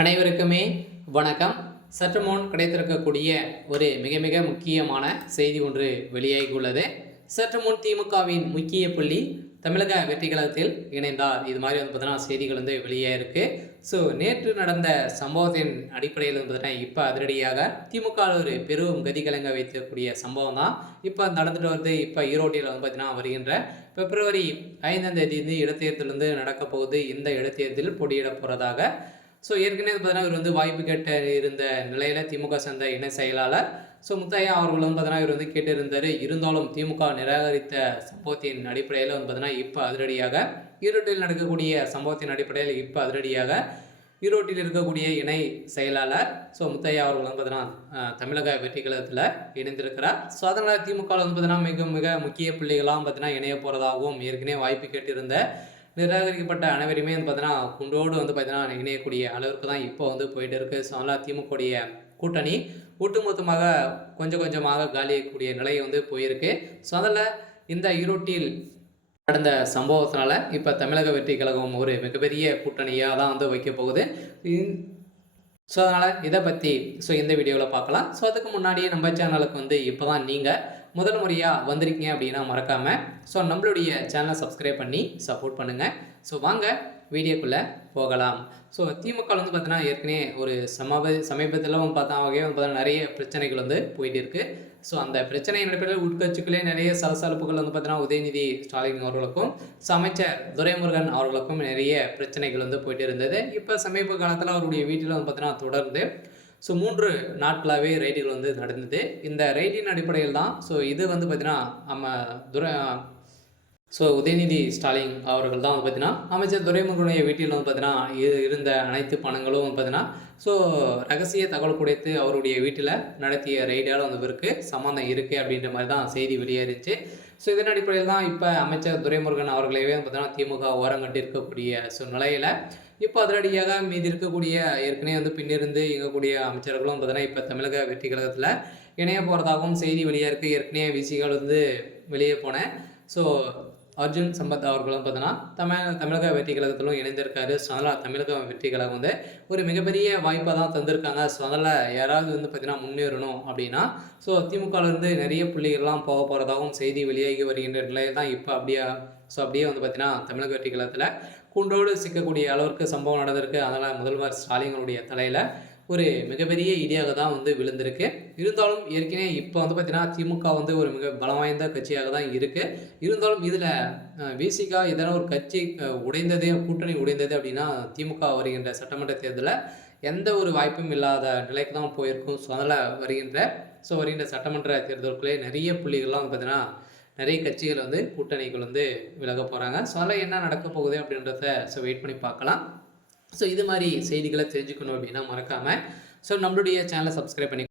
அனைவருக்குமே வணக்கம். சற்று முன் கிடைத்திருக்கக்கூடிய ஒரு மிக மிக முக்கியமான செய்தி ஒன்று வெளியாகியுள்ளது. சற்று முன் திமுகவின் முக்கிய புள்ளி தமிழக வெற்றி கழகத்தில் இணைந்தார். இது மாதிரி பார்த்தீங்கன்னா செய்திகள் வெளியாயிருக்கு. ஸோ நேற்று நடந்த சம்பவத்தின் அடிப்படையில் பார்த்தீங்கன்னா இப்போ அதிரடியாக திமுக ஒரு பெரும் கதிகலங்க வைக்கக்கூடிய சம்பவம் தான் இப்போ நடந்துட்டு வருது. இப்போ ஈரோட்டில் பார்த்தீங்கன்னா வருகின்ற பிப்ரவரி 5ஆம் தேதி இடைத்தேர்தல் நடக்க போகுது. இந்த இடைத்தேர்தலில் போட்டியிட போகிறதாக ஏற்கனவே பார்த்தீங்கன்னா இவர் வாய்ப்பு கேட்ட இருந்த நிலையில் திமுக சேர்ந்த இணை செயலாளர் முத்தையா அவர்கள் பார்த்தீங்கன்னா இவர் கேட்டிருந்தார். இருந்தாலும் திமுக நிராகரித்த சம்பவத்தின் அடிப்படையில் பார்த்தீங்கன்னா இப்போ அதிரடியாக ஈரோட்டில் நடக்கக்கூடிய சம்பவத்தின் அடிப்படையில் இப்போ அதிரடியாக ஈரோட்டில் இருக்கக்கூடிய இணை செயலாளர் முத்தையா அவர்கள் பார்த்தீங்கன்னா தமிழக வெற்றி கழகத்தில் இணைந்திருக்கிறார். அதனால் திமுக பார்த்தீங்கன்னா மிக மிக முக்கிய புள்ளிகளாம் பார்த்தீங்கன்னா இணைய போகிறதாகவும் ஏற்கனவே வாய்ப்பு கேட்டிருந்த நிராகரிக்கப்பட்ட அனைவருமே பார்த்தீங்கன்னா குண்டோடு பார்த்தீங்கன்னா இணையக்கூடிய அளவுக்கு தான் இப்போ போயிட்டு இருக்குது. அதனால் திமுகவுடைய கூட்டணி ஒட்டுமொத்தமாக கொஞ்சம் கொஞ்சமாக காலியக்கூடிய நிலை போயிருக்கு. அதில் இந்த ஈரோட்டில் நடந்த சம்பவத்தினால இப்போ தமிழக வெற்றி கழகம் ஒரு மிகப்பெரிய கூட்டணியாக தான் வைக்க போகுது. அதனால் இதை பற்றி இந்த வீடியோவில் பார்க்கலாம். அதுக்கு முன்னாடியே நம்ம சேனலுக்கு இப்போ தான் நீங்கள் முதல் முறையாக வந்திருக்கீங்க அப்படின்னா மறக்காமல் நம்மளுடைய சேனலை சப்ஸ்கிரைப் பண்ணி சப்போர்ட் பண்ணுங்கள். வாங்க வீடியோக்குள்ளே போகலாம். திமுக பார்த்தீங்கன்னா ஏற்கனவே ஒரு சமீபத்தில் பார்த்தா வகையாக பார்த்தீங்கன்னா நிறைய பிரச்சனைகள் போயிட்டு இருக்குது. அந்த பிரச்சனை அடிப்படையில் உட்கட்சிகளே நிறைய சலசலப்புகள் பார்த்தீங்கன்னா உதயநிதி ஸ்டாலின் அவர்களுக்கும் அமைச்சர் துரைமுருகன் அவர்களுக்கும் நிறைய பிரச்சனைகள் போயிட்டு இருந்தது. இப்போ சமீப காலத்தில் அவருடைய வீட்டில் பார்த்தீங்கன்னா தொடர்ந்து 3 நாட்களாகவே ரைடுகள் நடந்தது. இந்த ரைடின் அடிப்படையில் தான் இது பார்த்தீங்கன்னா நம்ம உதயநிதி ஸ்டாலின் அவர்கள் தான் பார்த்தீங்கன்னா அமைச்சர் துரைமுருகனுடைய வீட்டில் பார்த்தீங்கன்னா இருந்த அனைத்து பணங்களும் பார்த்தீங்கன்னா ரகசிய தகவல் கொடுத்து அவருடைய வீட்டில் நடத்திய ரைடால் இவருக்கு சம்மந்தம் இருக்குது அப்படின்ற மாதிரி தான் செய்தி வெளியேறிச்சு. இதன் அடிப்படையில் தான் இப்போ அமைச்சர் துரைமுருகன் அவர்களையே பார்த்தீங்கன்னா திமுக ஓரங்கட்டி இருக்கக்கூடிய நிலையில் இப்போ அதிரடியாக மீதி இருக்கக்கூடிய ஏற்கனவே பின்னிருந்து இயங்கக்கூடிய அமைச்சர்களும் பார்த்தீங்கன்னா இப்போ தமிழக வெற்றி கழகத்தில் இணைய போகிறதாகவும் செய்தி வெளியாக இருக்குது. ஏற்கனவே விசிகள் வெளியே போனேன். அர்ஜுன் சம்பத் அவர்களும் பார்த்தீங்கன்னா தமிழக வெற்றி கழகத்திலும் இணைந்திருக்காரு. அதனால் தமிழக வெற்றி கழகம் ஒரு மிகப்பெரிய வாய்ப்பாக தான் தந்திருக்காங்க. அதனால் யாராவது பார்த்தீங்கன்னா முன்னேறணும் அப்படின்னா திமுகலேருந்து நிறைய புள்ளிகள்லாம் போக போகிறதாகவும் செய்தி வெளியாகி வருகின்ற நிலையில் தான் இப்போ அப்படியே பார்த்தீங்கன்னா தமிழக வெற்றி கழகத்தில் குண்டோடு சிக்கக்கூடிய அளவிற்கு சம்பவம் நடந்திருக்கு. அதனால் முதல்வர் ஸ்டாலினுடைய தலையில் ஒரு மிகப்பெரிய இடியாக தான் விழுந்திருக்கு. இருந்தாலும் ஏற்கனவே இப்போ பார்த்தீங்கன்னா திமுக ஒரு மிக பலம் வாய்ந்த கட்சியாக தான் இருக்குது. இருந்தாலும் இதில் விசிகா எதனா ஒரு கட்சி உடைந்ததே கூட்டணி உடைந்தது அப்படின்னா திமுக வருகின்ற சட்டமன்ற தேர்தலில் எந்த ஒரு வாய்ப்பும் இல்லாத நிலைக்கு தான் போயிருக்கும். அதனால் வருகின்ற சட்டமன்ற தேர்தலுக்குள்ளே நிறைய புள்ளிகள்லாம் பார்த்தீங்கன்னா நிறைய கட்சிகள் கூட்டணிகள் விலக போகிறாங்க. அதனால் என்ன நடக்க போகுது அப்படின்றத வெயிட் பண்ணி பார்க்கலாம். இது மாதிரி செய்திகளை தெரிஞ்சுக்கணும் அப்படின்னா மறக்காமல் நம்மளுடைய சேனலை சப்ஸ்கிரைப் பண்ணி